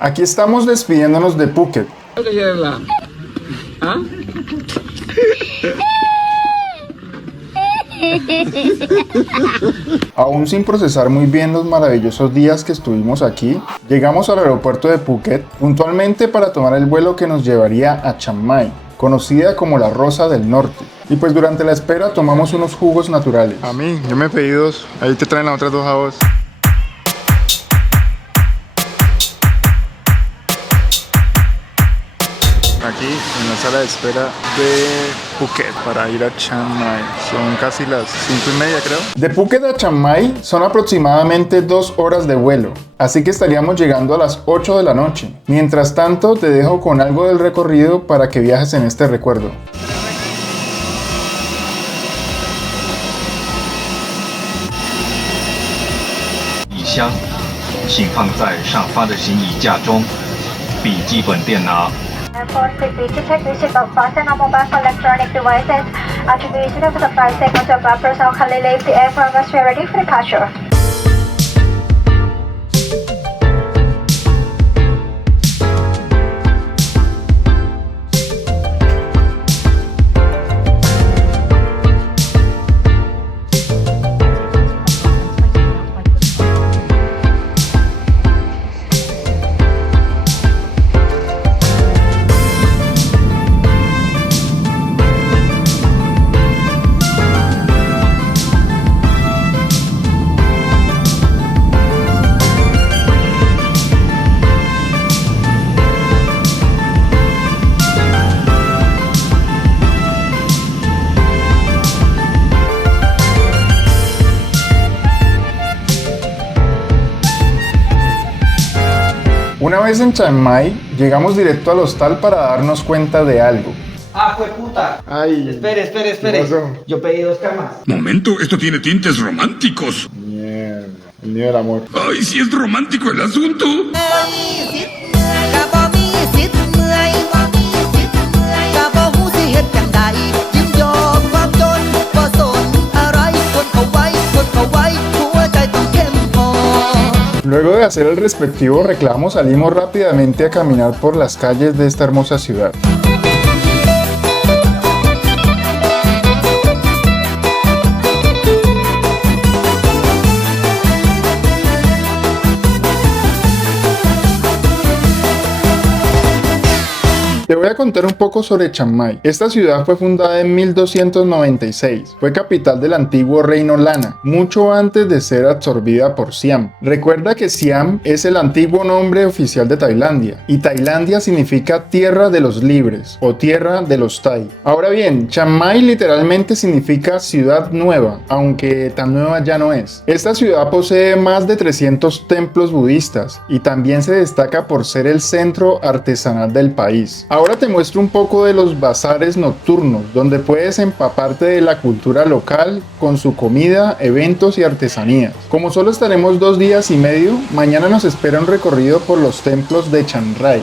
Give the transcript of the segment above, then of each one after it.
Aquí estamos despidiéndonos de Phuket. ¿Ah? Aún sin procesar muy bien los maravillosos días que estuvimos aquí, llegamos al aeropuerto de Phuket puntualmente para tomar el vuelo que nos llevaría a Chiang Mai, conocida como la Rosa del Norte. Y pues durante la espera tomamos unos jugos naturales. A mí, yo me pedí dos, ahí te traen las otras dos a vos. Aquí en la sala de espera de Phuket para ir a Chiang Mai. Son casi las 5:30, creo. De Phuket a Chiang Mai son aproximadamente 2 horas de vuelo, así que estaríamos llegando a las 8 de la noche. Mientras tanto, te dejo con algo del recorrido para que viajes en este recuerdo. 椅箱，请放在上方的行李架中。笔记本电脑。 Airport security check, we should fasten our mobile phone electronic devices. To be reasonable for the 5 seconds of our personnel kindly leave the airport once we are ready for departure. Una vez en Chiang Mai, llegamos directo al hostal para darnos cuenta de algo. ¡Ah, fue puta! Ay, Espere. ¿qué pasó? Yo pedí 2 camas. Momento, esto tiene tintes románticos. Mierda, el nido del amor. Ay, si es romántico el asunto. Luego de hacer el respectivo reclamo, salimos rápidamente a caminar por las calles de esta hermosa ciudad. Te voy a contar un poco sobre Chiang Mai. Esta ciudad fue fundada en 1296. Fue capital del antiguo reino Lana, mucho antes de ser absorbida por Siam. Recuerda que Siam es el antiguo nombre oficial de Tailandia, y Tailandia significa tierra de los libres o tierra de los Thai. Ahora bien, Chiang Mai literalmente significa ciudad nueva, aunque tan nueva ya no es. Esta ciudad posee más de 300 templos budistas y también se destaca por ser el centro artesanal del país. Ahora te muestro un poco de los bazares nocturnos, donde puedes empaparte de la cultura local con su comida, eventos y artesanías. Como solo estaremos 2 días y medio, mañana nos espera un recorrido por los templos de Chiang Rai.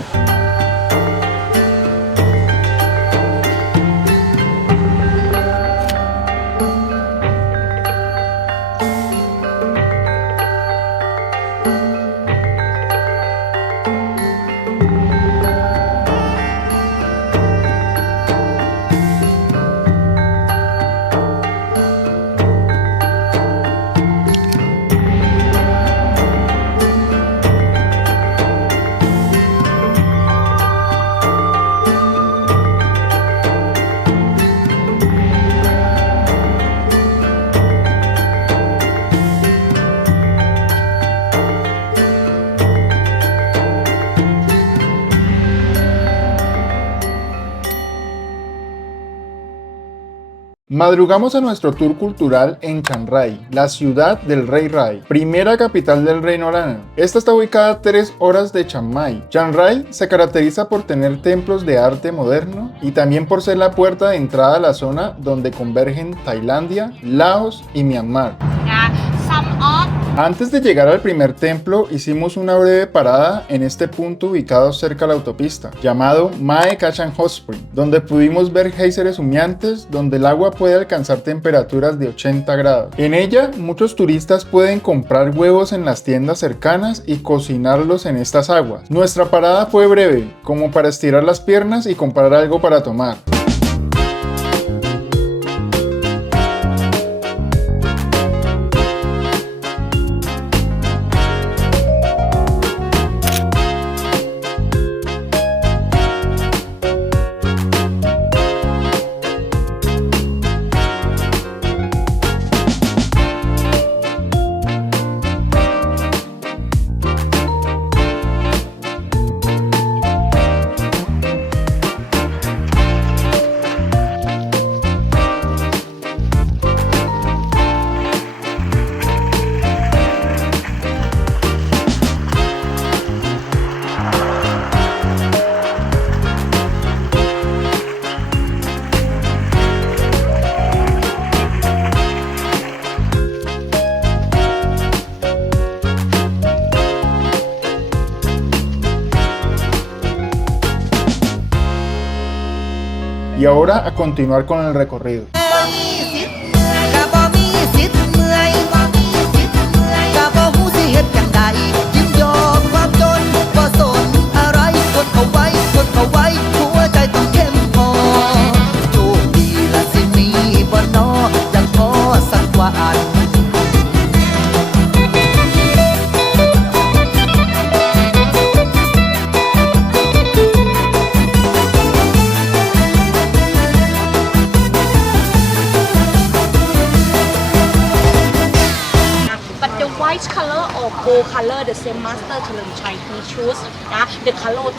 Madrugamos a nuestro tour cultural en Chiang Rai, la ciudad del Rey Rai, primera capital del reino Lana. Esta está ubicada a 3 horas de Chiang Mai. Chiang Rai se caracteriza por tener templos de arte moderno y también por ser la puerta de entrada a la zona donde convergen Tailandia, Laos y Myanmar. Some of Antes de llegar al primer templo, hicimos una breve parada en este punto ubicado cerca a la autopista, llamado Mae Kachan Hot Spring, donde pudimos ver géiseres humeantes, donde el agua puede alcanzar temperaturas de 80 grados. En ella, muchos turistas pueden comprar huevos en las tiendas cercanas y cocinarlos en estas aguas. Nuestra parada fue breve, como para estirar las piernas y comprar algo para tomar. Y ahora a continuar con el recorrido. White color or gold color the same master เฉลิมชัย he choose นะ the color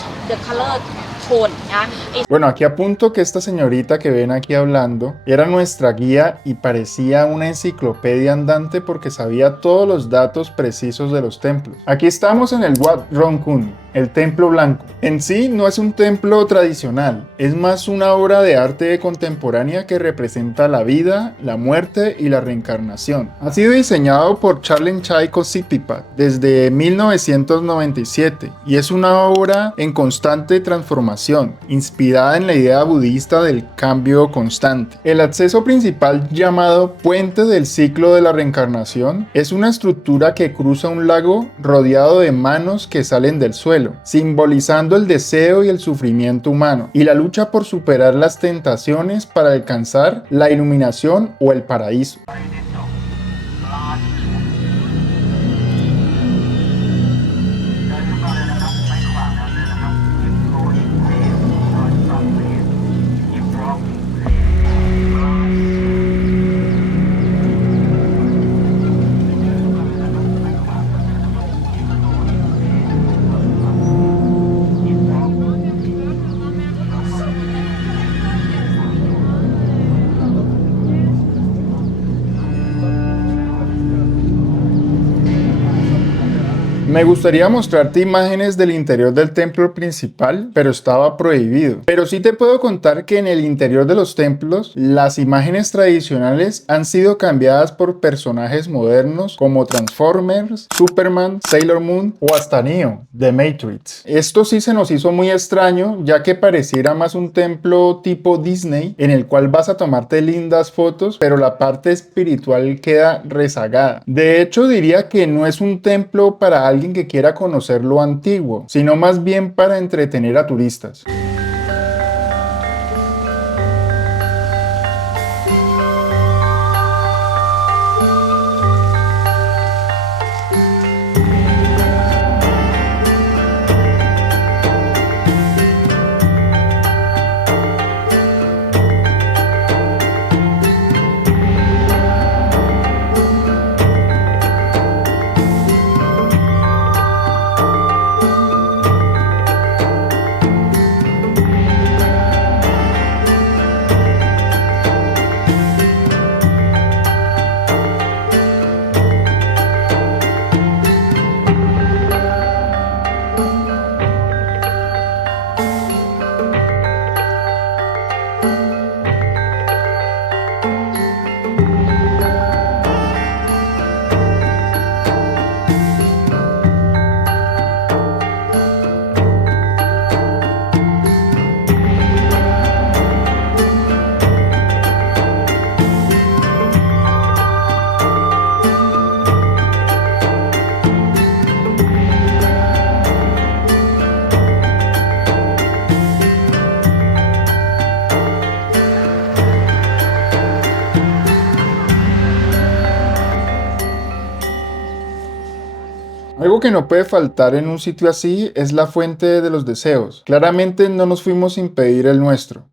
tone นะ Bueno, aquí apunto que esta señorita que ven aquí hablando era nuestra guía y parecía una enciclopedia andante porque sabía todos los datos precisos de los templos. Aquí estamos en el Wat Rong Kun, el templo blanco. En sí no es un templo tradicional, es más una obra de arte contemporánea que representa la vida, la muerte y la reencarnación. Ha sido diseñado por Charlenchai Kosippipat desde 1997 y es una obra en constante transformación, inspirada en la idea budista del cambio constante. El acceso principal, llamado Puente del Ciclo de la Reencarnación, es una estructura que cruza un lago rodeado de manos que salen del suelo, simbolizando el deseo y el sufrimiento humano, y la lucha por superar las tentaciones para alcanzar la iluminación o el paraíso. Me gustaría mostrarte imágenes del interior del templo principal, pero estaba prohibido. Pero sí te puedo contar que en el interior de los templos, las imágenes tradicionales han sido cambiadas por personajes modernos como Transformers, Superman, Sailor Moon o hasta Neo, de Matrix. Esto sí se nos hizo muy extraño, ya que pareciera más un templo tipo Disney, en el cual vas a tomarte lindas fotos, pero la parte espiritual queda rezagada. De hecho, diría que no es un templo para alguien que quiera conocer lo antiguo, sino más bien para entretener a turistas. Algo que no puede faltar en un sitio así es la fuente de los deseos. Claramente no nos fuimos sin pedir el nuestro.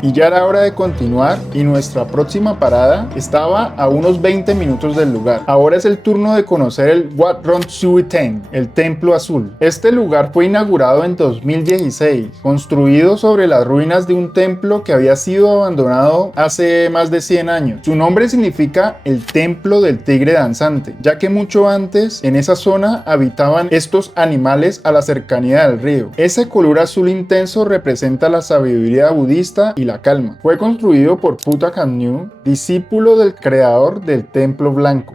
Y ya era hora de continuar y nuestra próxima parada estaba a unos 20 minutos del lugar. Ahora es el turno de conocer el Wat Ron Sui Ten, el Templo Azul. Este lugar fue inaugurado en 2016, construido sobre las ruinas de un templo que había sido abandonado hace más de 100 años. Su nombre significa el Templo del Tigre Danzante, ya que mucho antes en esa zona habitaban estos animales a la cercanía del río. Ese color azul intenso representa la sabiduría budista y la calma. Fue construido por Phutta Kamnyu, discípulo del creador del Templo Blanco.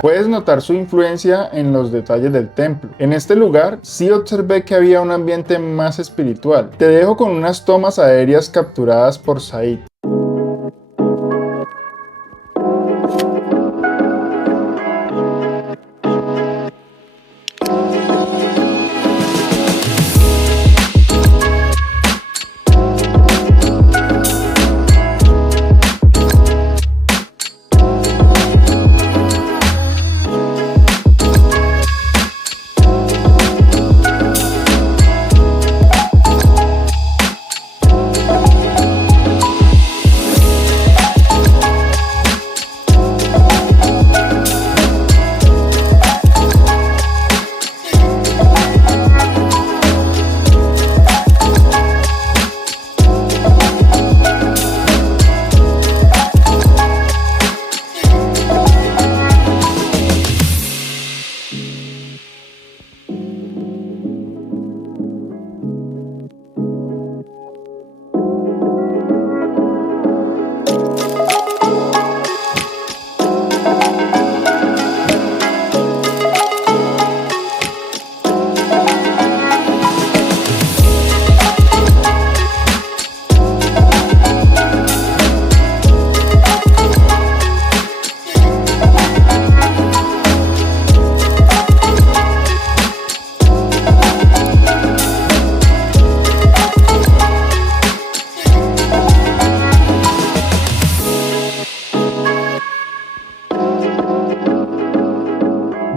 Puedes notar su influencia en los detalles del templo. En este lugar sí observé que había un ambiente más espiritual. Te dejo con unas tomas aéreas capturadas por Said.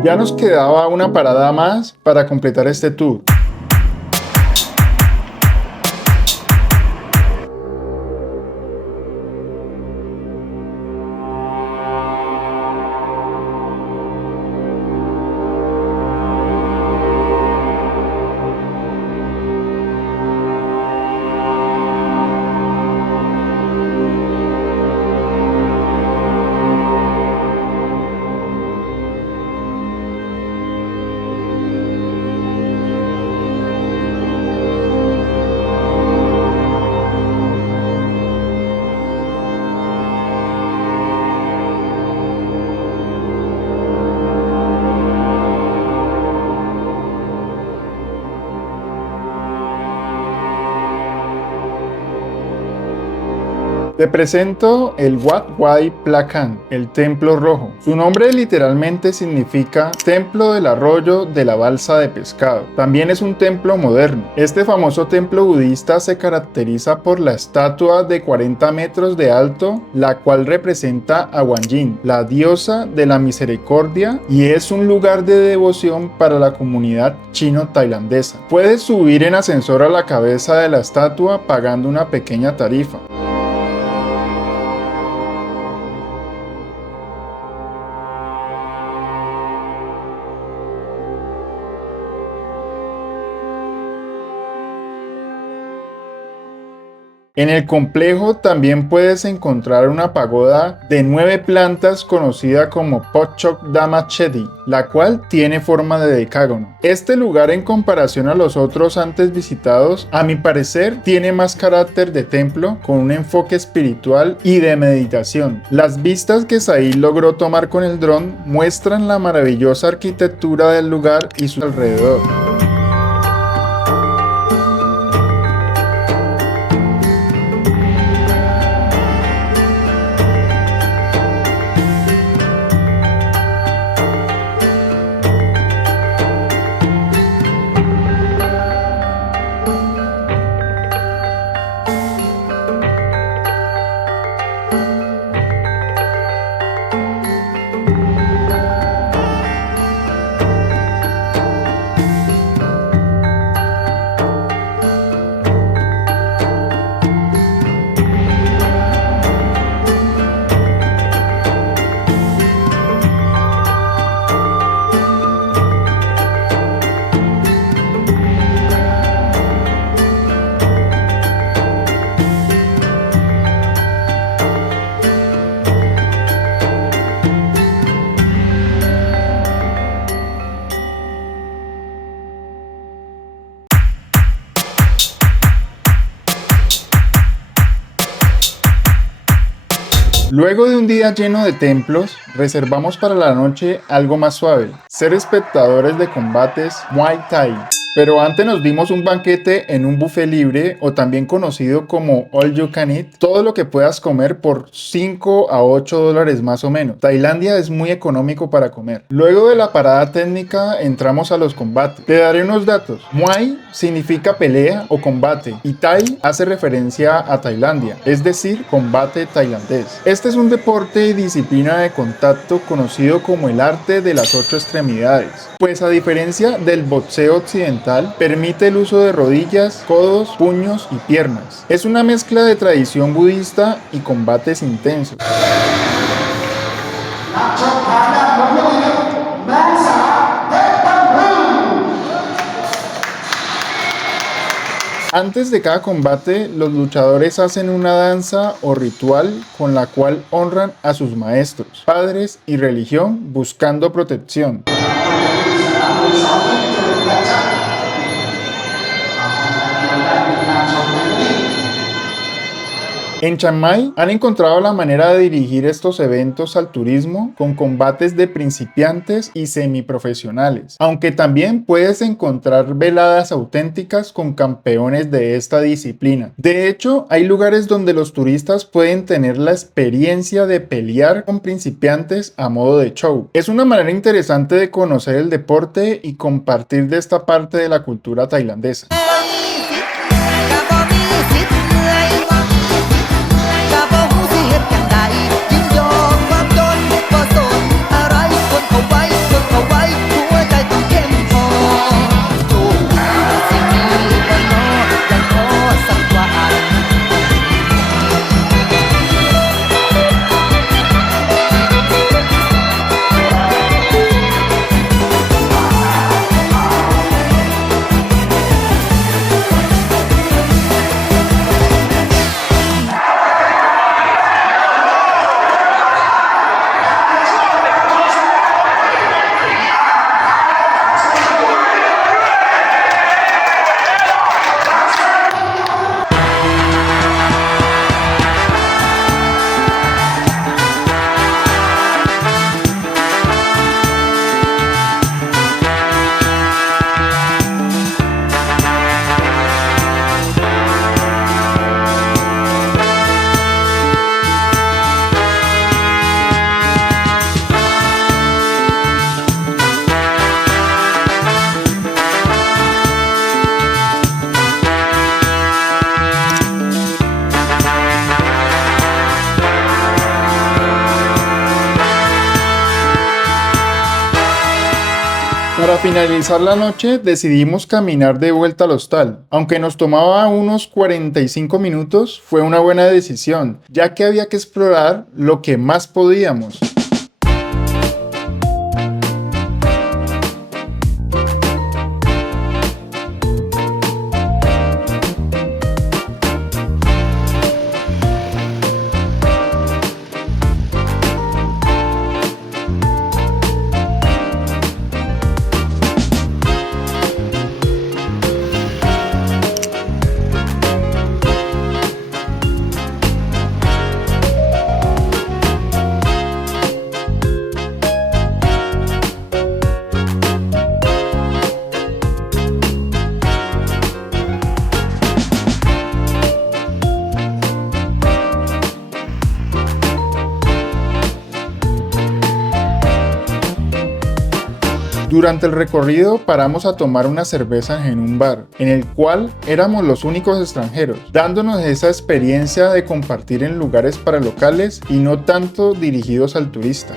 Ya nos quedaba una parada más para completar este tour. Te presento el Wat Wai Plakan, el Templo Rojo. Su nombre literalmente significa Templo del Arroyo de la Balsa de Pescado. También es un templo moderno. Este famoso templo budista se caracteriza por la estatua de 40 metros de alto, la cual representa a Guanyin, la diosa de la misericordia, y es un lugar de devoción para la comunidad chino-tailandesa. Puedes subir en ascensor a la cabeza de la estatua pagando una pequeña tarifa. En el complejo también puedes encontrar una pagoda de 9 plantas conocida como Pochok Dama Chedi, la cual tiene forma de decágono. Este lugar, en comparación a los otros antes visitados, a mi parecer tiene más carácter de templo, con un enfoque espiritual y de meditación. Las vistas que Said logró tomar con el dron muestran la maravillosa arquitectura del lugar y su alrededor. Luego de un día lleno de templos, reservamos para la noche algo más suave, ser espectadores de combates Muay Thai. Pero antes nos dimos un banquete en un buffet libre, o también conocido como All You Can Eat, todo lo que puedas comer por 5 a 8 dólares más o menos. Tailandia es muy económico para comer. Luego de la parada técnica entramos a los combates. Te daré unos datos. Muay significa pelea o combate, y Thai hace referencia a Tailandia, es decir, combate tailandés. Este es un deporte y disciplina de contacto conocido como el arte de las 8 extremidades, pues a diferencia del boxeo occidental, permite el uso de rodillas, codos, puños y piernas. Es una mezcla de tradición budista y combates intensos. Antes de cada combate, los luchadores hacen una danza o ritual con la cual honran a sus maestros, padres y religión, buscando protección. En Chiang Mai han encontrado la manera de dirigir estos eventos al turismo con combates de principiantes y semiprofesionales, aunque también puedes encontrar veladas auténticas con campeones de esta disciplina. De hecho, hay lugares donde los turistas pueden tener la experiencia de pelear con principiantes a modo de show. Es una manera interesante de conocer el deporte y compartir de esta parte de la cultura tailandesa. Para finalizar la noche decidimos caminar de vuelta al hostal. Aunque nos tomaba unos 45 minutos, fue una buena decisión, ya que había que explorar lo que más podíamos. Durante el recorrido paramos a tomar unas cervezas en un bar, en el cual éramos los únicos extranjeros, dándonos esa experiencia de compartir en lugares para locales y no tanto dirigidos al turista.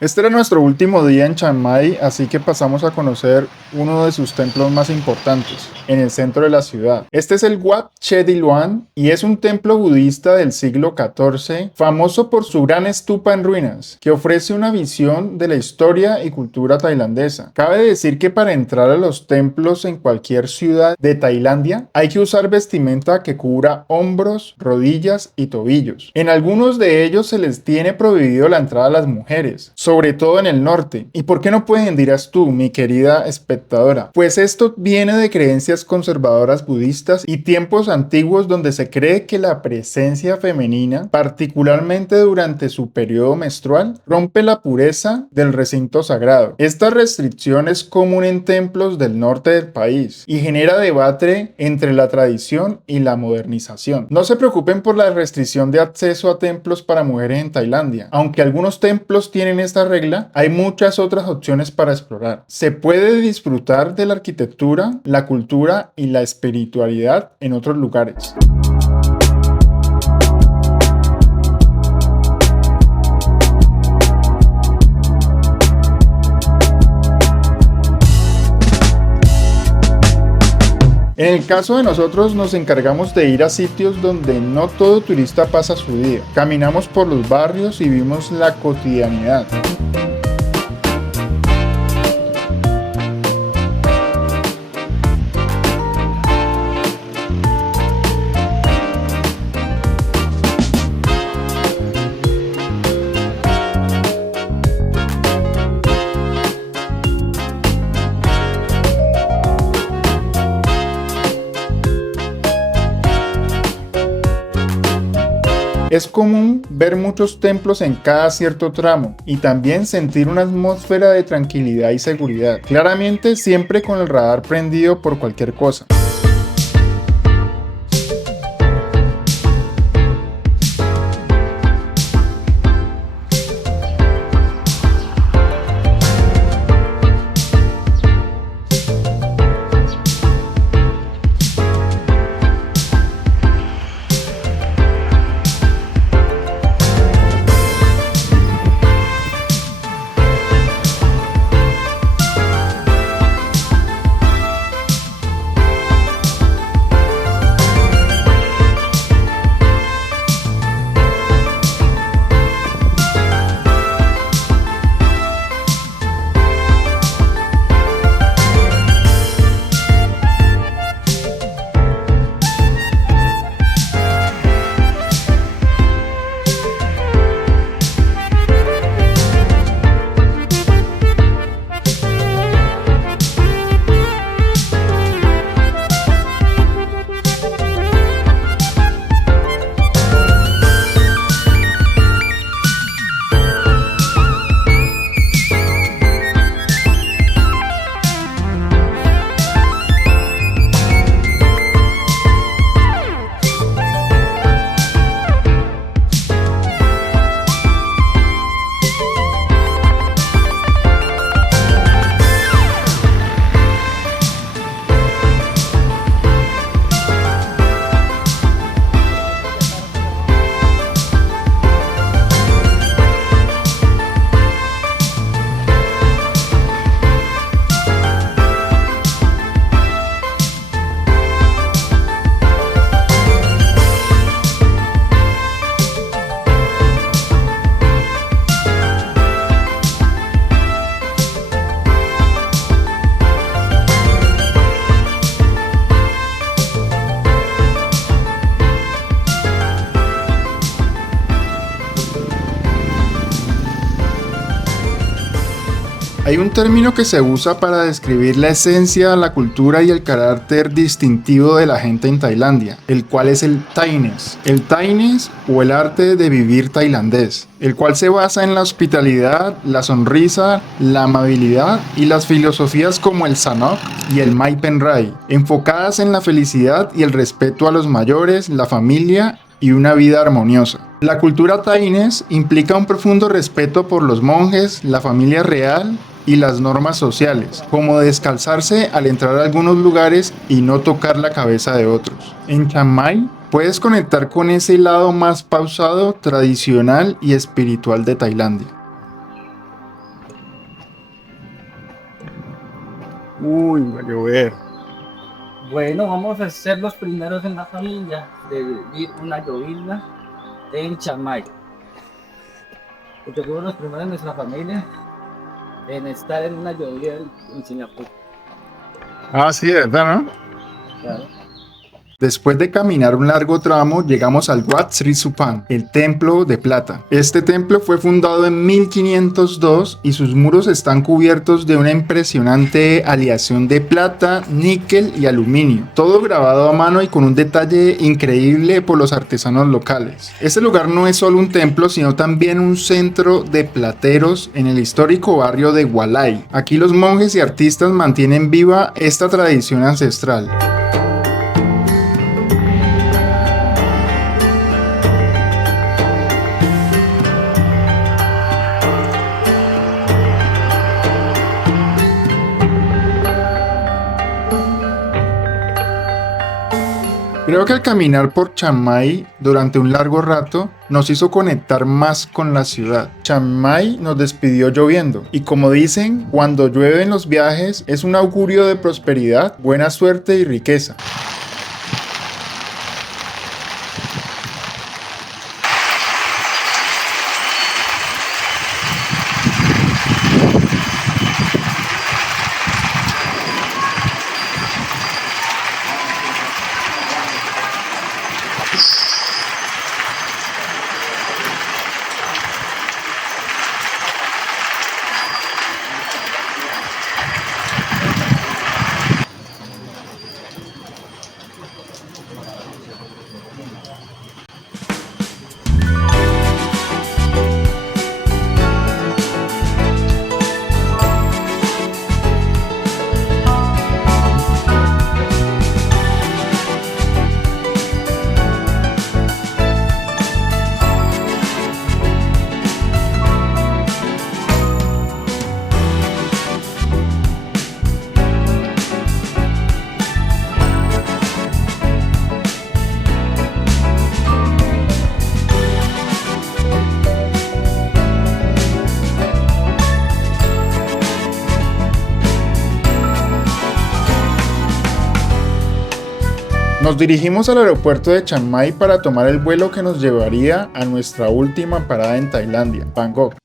Este era nuestro último día en Chiang Mai, así que pasamos a conocer uno de sus templos más importantes, en el centro de la ciudad. Este es el Wat Che Di Luan y es un templo budista del siglo XIV, famoso por su gran estupa en ruinas, que ofrece una visión de la historia y cultura tailandesa. Cabe decir que para entrar a los templos en cualquier ciudad de Tailandia, hay que usar vestimenta que cubra hombros, rodillas y tobillos. En algunos de ellos se les tiene prohibido la entrada a las mujeres, sobre todo en el norte. ¿Y por qué no pueden, dirás tú, mi querida espectadora? Pues esto viene de creencias conservadoras budistas y tiempos antiguos donde se cree que la presencia femenina, particularmente durante su periodo menstrual, rompe la pureza del recinto sagrado. Esta restricción es común en templos del norte del país y genera debate entre la tradición y la modernización. No se preocupen por la restricción de acceso a templos para mujeres en Tailandia. Aunque algunos templos tienen esta regla, hay muchas otras opciones para explorar. Se puede disfrutar de la arquitectura, la cultura y la espiritualidad en otros lugares. En el caso de nosotros nos encargamos de ir a sitios donde no todo turista pasa su día. Caminamos por los barrios y vimos la cotidianidad. Es común ver muchos templos en cada cierto tramo y también sentir una atmósfera de tranquilidad y seguridad, claramente siempre con el radar prendido por cualquier cosa. Hay un término que se usa para describir la esencia, la cultura y el carácter distintivo de la gente en Tailandia, el cual es el Thainess. El Thainess, o el arte de vivir tailandés, el cual se basa en la hospitalidad, la sonrisa, la amabilidad y las filosofías como el Sanok y el Mai Pen Rai, enfocadas en la felicidad y el respeto a los mayores, la familia y una vida armoniosa. La cultura Thainess implica un profundo respeto por los monjes, la familia real y las normas sociales, como descalzarse al entrar a algunos lugares y no tocar la cabeza de otros. En Chiang Mai puedes conectar con ese lado más pausado, tradicional y espiritual de Tailandia. Uy, va a llover. Bueno, vamos a ser los primeros en la familia de vivir una llovizna en Chiang Mai. Porque fuimos los primeros en nuestra familia en estar en una lluvia en Singapur. Ah, sí, de verdad, ¿no? Claro. Después de caminar un largo tramo, llegamos al Wat Sri Suphan, el Templo de Plata. Este templo fue fundado en 1502 y sus muros están cubiertos de una impresionante aleación de plata, níquel y aluminio. Todo grabado a mano y con un detalle increíble por los artesanos locales. Este lugar no es solo un templo, sino también un centro de plateros en el histórico barrio de Walai. Aquí los monjes y artistas mantienen viva esta tradición ancestral. Creo que al caminar por Chiang Mai durante un largo rato nos hizo conectar más con la ciudad. Chiang Mai nos despidió lloviendo y como dicen, cuando llueve en los viajes es un augurio de prosperidad, buena suerte y riqueza. Nos dirigimos al aeropuerto de Chiang Mai para tomar el vuelo que nos llevaría a nuestra última parada en Tailandia, Bangkok.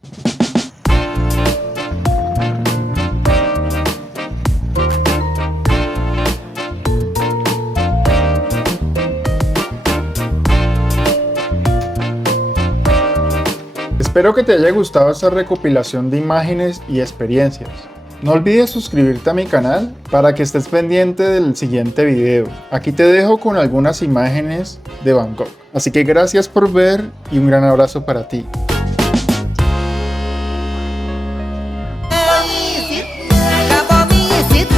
Espero que te haya gustado esta recopilación de imágenes y experiencias. No olvides suscribirte a mi canal para que estés pendiente del siguiente video. Aquí te dejo con algunas imágenes de Bangkok. Así que gracias por ver y un gran abrazo para ti. Cabo mi sit